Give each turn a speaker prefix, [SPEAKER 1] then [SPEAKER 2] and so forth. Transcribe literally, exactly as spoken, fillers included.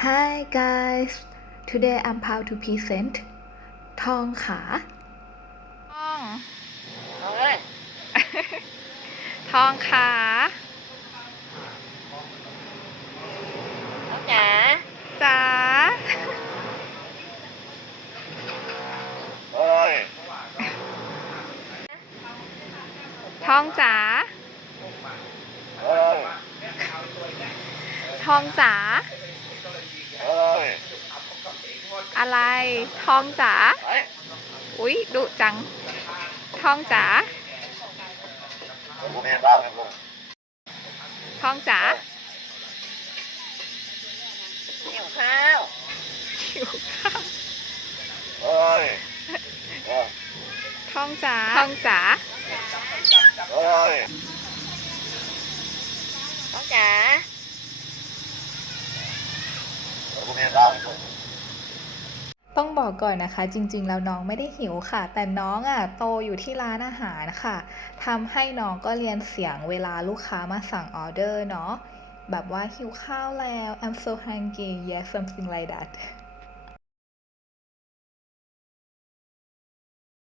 [SPEAKER 1] Hi guys, today I'm proud to present ทองขา
[SPEAKER 2] ทอง
[SPEAKER 3] เอาเลย
[SPEAKER 2] ทองขา
[SPEAKER 3] น้องจ๋า
[SPEAKER 2] จ๋า
[SPEAKER 3] โอ้ย
[SPEAKER 2] ทองจ๋า
[SPEAKER 3] โอ้ย
[SPEAKER 2] ทองจ๋า
[SPEAKER 3] โอ้ย
[SPEAKER 2] อะไร ทองจ๋า
[SPEAKER 3] เฮ้ย
[SPEAKER 2] อุ๊ยดุจัง ทองจ๋า
[SPEAKER 3] กูไม่บ้าเลยกู
[SPEAKER 2] ทองจ๋า
[SPEAKER 3] หิวข้าว
[SPEAKER 2] หิวข้าว
[SPEAKER 3] โอ้ยโอ้ย
[SPEAKER 2] ทองจ๋า ทองจ๋า
[SPEAKER 3] โอ้ยน้องจ๋ากูไม่บ้าเลยกู
[SPEAKER 1] ต้องบอกก่อนนะคะ จริงๆ แล้วน้องไม่ได้หิวค่ะ แต่น้องอ่ะโตอยู่ที่ร้านอาหารค่ะทำให้น้องก็เรียนเสียงเวลาลูกค้ามาสั่งออเดอร์เนาะแบบว่าหิวข้าวแล้ว I'm so hungry yes something like that